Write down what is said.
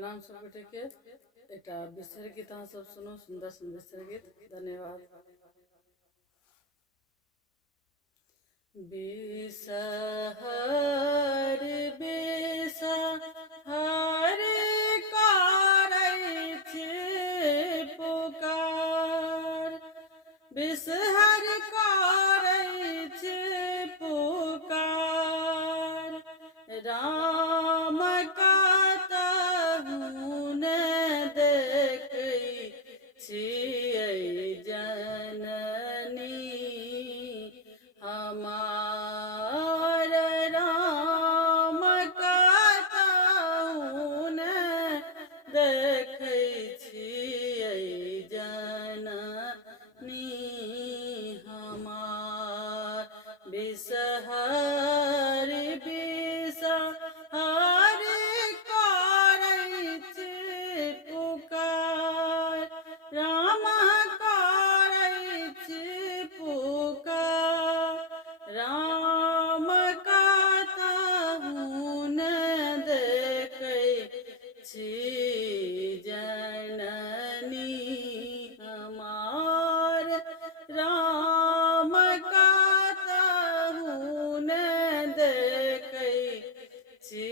प्रणाम सब बेटे के एक विषय गीत अहाँ सब सुनो, सुंदर सुंदर विषय गीत। धन्यवाद। बिसहर बिसहर करै छी पुकार, बिसहर करै छी पुकार, राम कतहु ने देखै छियै जननी हमार, राम कतहु ने देखै छियै जननी हमार, बिसहर बिसहर करै छी पुकार, राम करै छी पुकार, राम कतहु ने देखै छी जननी हमार, राम कतहु ने देखै छी